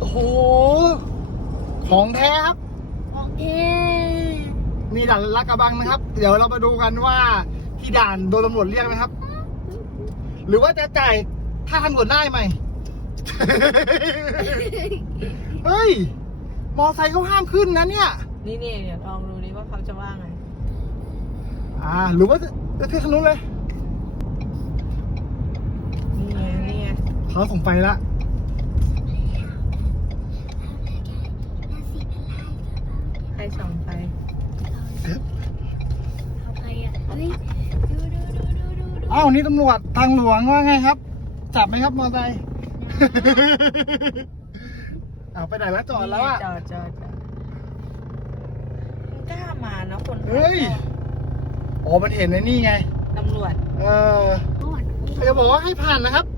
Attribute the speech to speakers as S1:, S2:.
S1: โอ้โหของแท้ครับ
S2: ของแท้
S1: นี่ด่านลาดกระบังนะครับ เดี๋ยวเรามาดูกันว่าที่ด่านโดนตำรวจเรียกไหมครับ หรือว่าจะจ่ายค่าทางด่วนได้ไหม เฮ้ย มอไซค์เขาห้ามขึ้นนะเนี่ย
S3: นี่เดี๋ยวลองดูดิว่าเขาจะว่าไง
S1: หรือว่าจะขึ้นขนุนเลย
S3: นี่ไง
S1: เขาส่งไปละ
S3: ใครส่องไป
S2: เอาไปอ่ะเฮ้ยดู
S1: อ้าวนี่ตำรวจทางหลวงว่าไงครับ จับไหมครับมอไซค์ เอาไปไหนแล้วจอดแล้วอ่ะ
S3: จอดมันกล้ามาเนาะคน
S1: เฮ้ย อ๋อมันเห็นในนี่ไง
S3: ตำรวจ
S1: เออ
S2: ก่อน
S1: จะบอกว่าให้ผ่านนะครับ